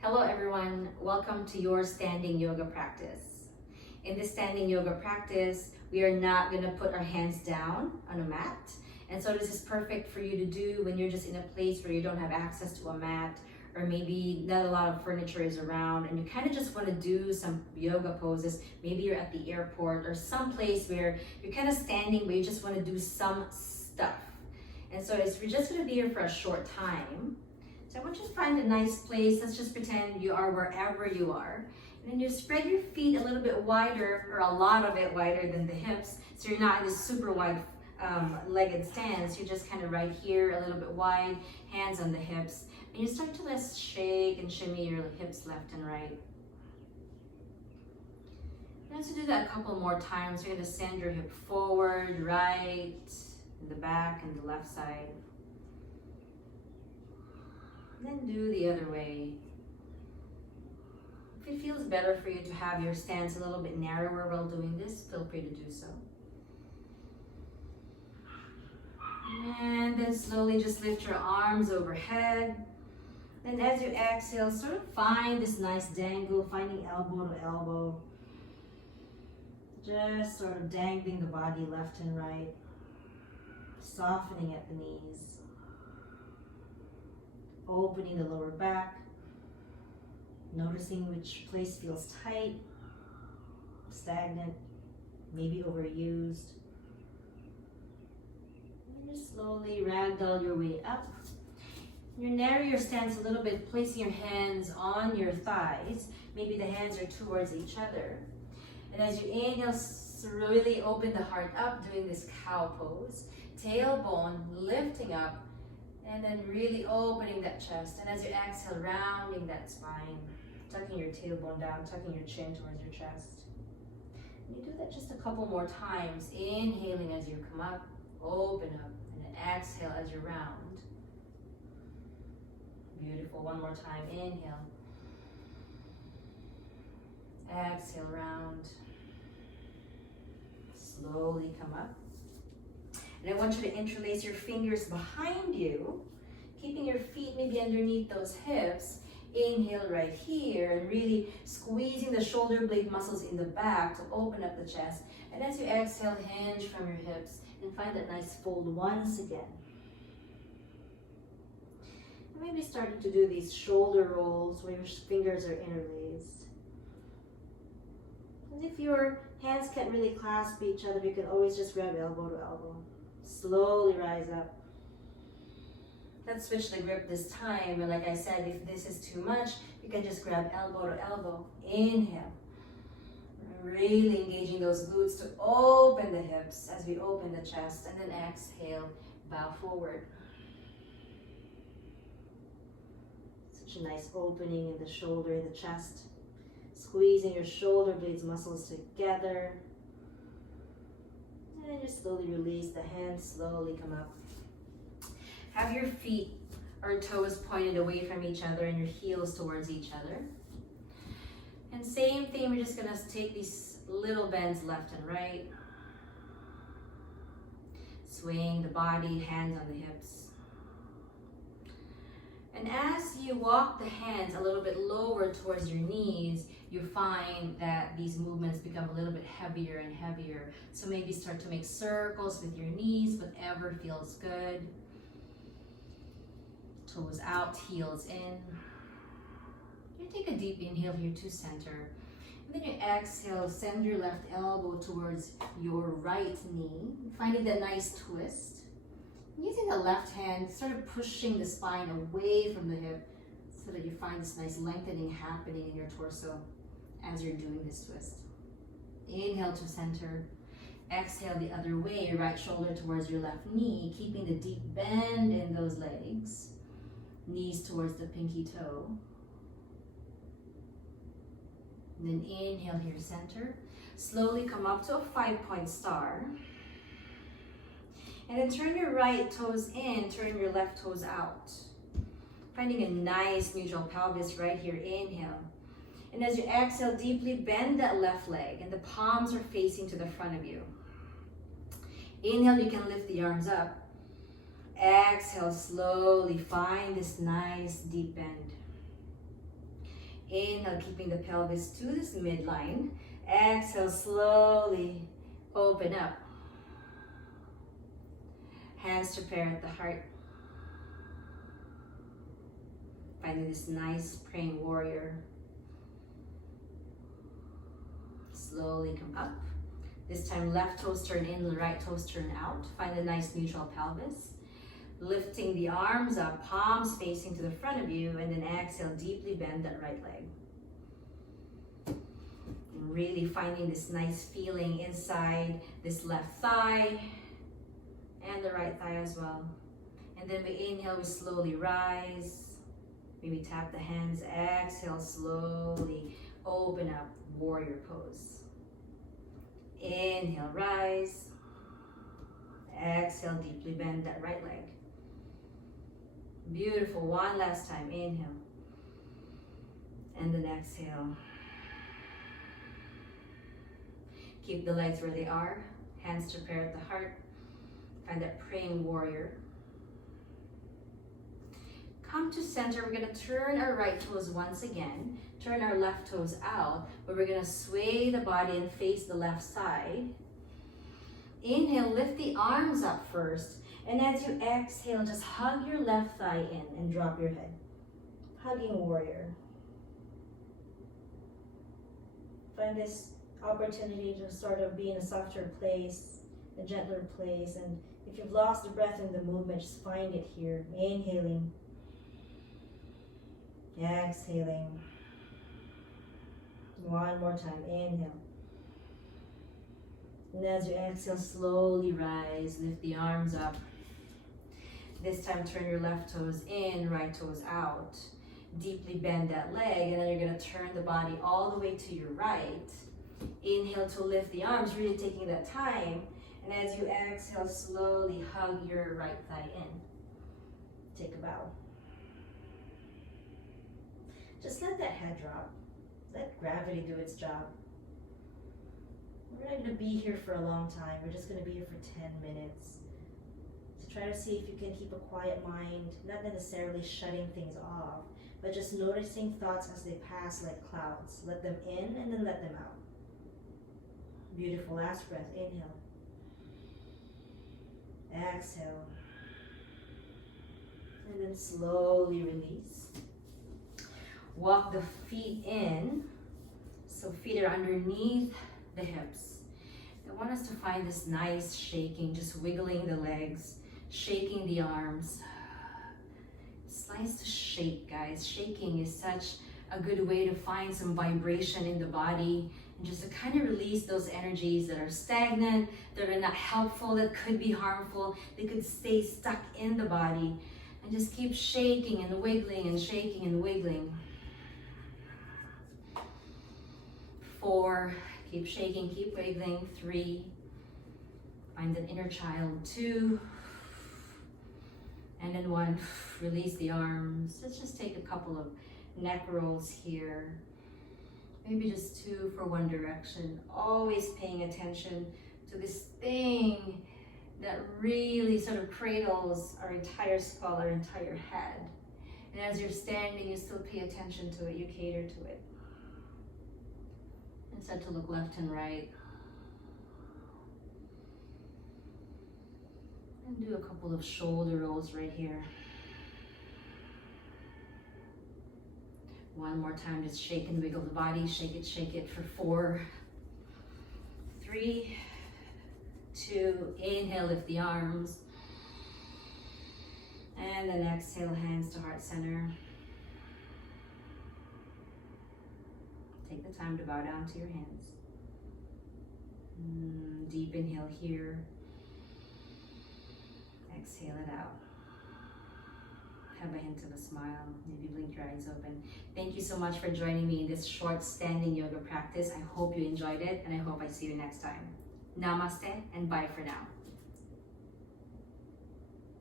Hello everyone, welcome to your standing yoga practice. In this standing yoga practice, we are not going to put our hands down on a mat. And so this is perfect for you to do when you're just in a place where you don't have access to a mat, or maybe not a lot of furniture is around and you kind of just want to do some yoga poses. Maybe you're at the airport or some place where you're kind of standing but you just want to do some stuff. And so we're just going to be here for a short time. So I want you to find a nice place. Let's just pretend you are wherever you are. And then you spread your feet a little bit wider, or a lot of it wider than the hips. So you're not in this super wide legged stance. You're just kind of right here, a little bit wide, hands on the hips. And you start to let's shake and shimmy your hips left and right. And as you do that a couple more times, you're going to send your hip forward, right, in the back and the left side. And then do the other way. If it feels better for you to have your stance a little bit narrower while doing this, feel free to do so. And then slowly just lift your arms overhead. And as you exhale, sort of find this nice dangle, finding elbow to elbow. Just sort of dangling the body left and right, softening at the knees. Opening the lower back, noticing which place feels tight, stagnant, maybe overused. And just slowly ragdoll your way up. You narrow your stance a little bit, placing your hands on your thighs. Maybe the hands are towards each other. And as you inhale, really open the heart up, doing this cow pose. Tailbone lifting up, and then really opening that chest. And as you exhale, rounding that spine, tucking your tailbone down, tucking your chin towards your chest. And you do that just a couple more times, inhaling as you come up, open up, and then exhale as you round. Beautiful, one more time, inhale. Exhale, round. Slowly come up. And I want you to interlace your fingers behind you, keeping your feet maybe underneath those hips. Inhale right here and really squeezing the shoulder blade muscles in the back to open up the chest. And as you exhale, hinge from your hips and find that nice fold once again. And maybe starting to do these shoulder rolls where your fingers are interlaced. And if your hands can't really clasp each other, you can always just grab elbow to elbow. Slowly rise up. Let's switch the grip this time. And like I said, if this is too much, you can just grab elbow to elbow. Inhale. Really engaging those glutes to open the hips as we open the chest. And then exhale, bow forward. Such a nice opening in the shoulder and the chest. Squeezing your shoulder blades muscles together. And just slowly release the hands, slowly come up. Have your feet or toes pointed away from each other and your heels towards each other. And same thing, we're just gonna take these little bends left and right. Swaying the body, hands on the hips. And as you walk the hands a little bit lower towards your knees, you find that these movements become a little bit heavier and heavier. So maybe start to make circles with your knees, whatever feels good. Toes out, heels in. You take a deep inhale here to center. And then you exhale, send your left elbow towards your right knee, finding that nice twist. Using the left hand, sort of pushing the spine away from the hip so that you find this nice lengthening happening in your torso as you're doing this twist. Inhale to center. Exhale the other way, right shoulder towards your left knee, keeping the deep bend in those legs. Knees towards the pinky toe. And then inhale here, center. Slowly come up to a 5-point star. And then turn your right toes in, turn your left toes out. Finding a nice neutral pelvis right here, inhale. And as you exhale, deeply bend that left leg and the palms are facing to the front of you. Inhale, you can lift the arms up. Exhale, slowly find this nice deep bend. Inhale, keeping the pelvis to this midline. Exhale, slowly open up. Hands to prayer at the heart. Finding this nice praying warrior. Slowly come up. This time left toes turn in, right toes turn out. Find a nice neutral pelvis. Lifting the arms up, palms facing to the front of you, and then exhale, deeply bend that right leg. And really finding this nice feeling inside this left thigh and the right thigh as well. And then we inhale, we slowly rise. Maybe tap the hands, exhale, slowly open up, warrior pose. Inhale, rise. Exhale, deeply bend that right leg. Beautiful, one last time, inhale. And then exhale. Keep the legs where they are, hands to prayer at the heart. Find that praying warrior. Come to center, we're gonna turn our right toes once again, turn our left toes out, but we're gonna sway the body and face the left side. Inhale, lift the arms up first, and as you exhale, just hug your left thigh in and drop your head. Hugging warrior. Find this opportunity to sort of be in a softer place, a gentler place, and if you've lost the breath in the movement, just find it here. Inhaling. Exhaling. One more time, inhale. And as you exhale, slowly rise, lift the arms up. This time, turn your left toes in, right toes out. Deeply bend that leg, and then you're gonna turn the body all the way to your right. Inhale to lift the arms, really taking that time. And as you exhale, slowly hug your right thigh in. Take a bow. Just let that head drop. Let gravity do its job. We're not going to be here for a long time. We're just going to be here for 10 minutes. So try to see if you can keep a quiet mind, not necessarily shutting things off, but just noticing thoughts as they pass like clouds. Let them in and then let them out. Beautiful. Last breath. Inhale. Exhale. And then slowly release. Walk the feet in, so feet are underneath the hips. I want us to find this nice shaking, just wiggling the legs, shaking the arms. It's nice to shake, guys. Shaking is such a good way to find some vibration in the body and just to kind of release those energies that are stagnant, that are not helpful, that could be harmful. They could stay stuck in the body, and just keep shaking and wiggling and shaking and wiggling. 4, keep shaking, keep wiggling. 3, find an inner child. 2, and then 1, release the arms. Let's just take a couple of neck rolls here. Maybe just 2 for one direction. Always paying attention to this thing that really sort of cradles our entire skull, our entire head. And as you're standing, you still pay attention to it, you cater to it. Instead to look left and right. And do a couple of shoulder rolls right here. One more time, just shake and wiggle the body, shake it for 4, 3, 2, inhale, lift the arms. And then exhale, hands to heart center. Take the time to bow down to your hands. Deep inhale here. Exhale it out. Have a hint of a smile. Maybe blink your eyes open. Thank you so much for joining me in this short standing yoga practice. I hope you enjoyed it, and I hope I see you next time. Namaste and bye for now.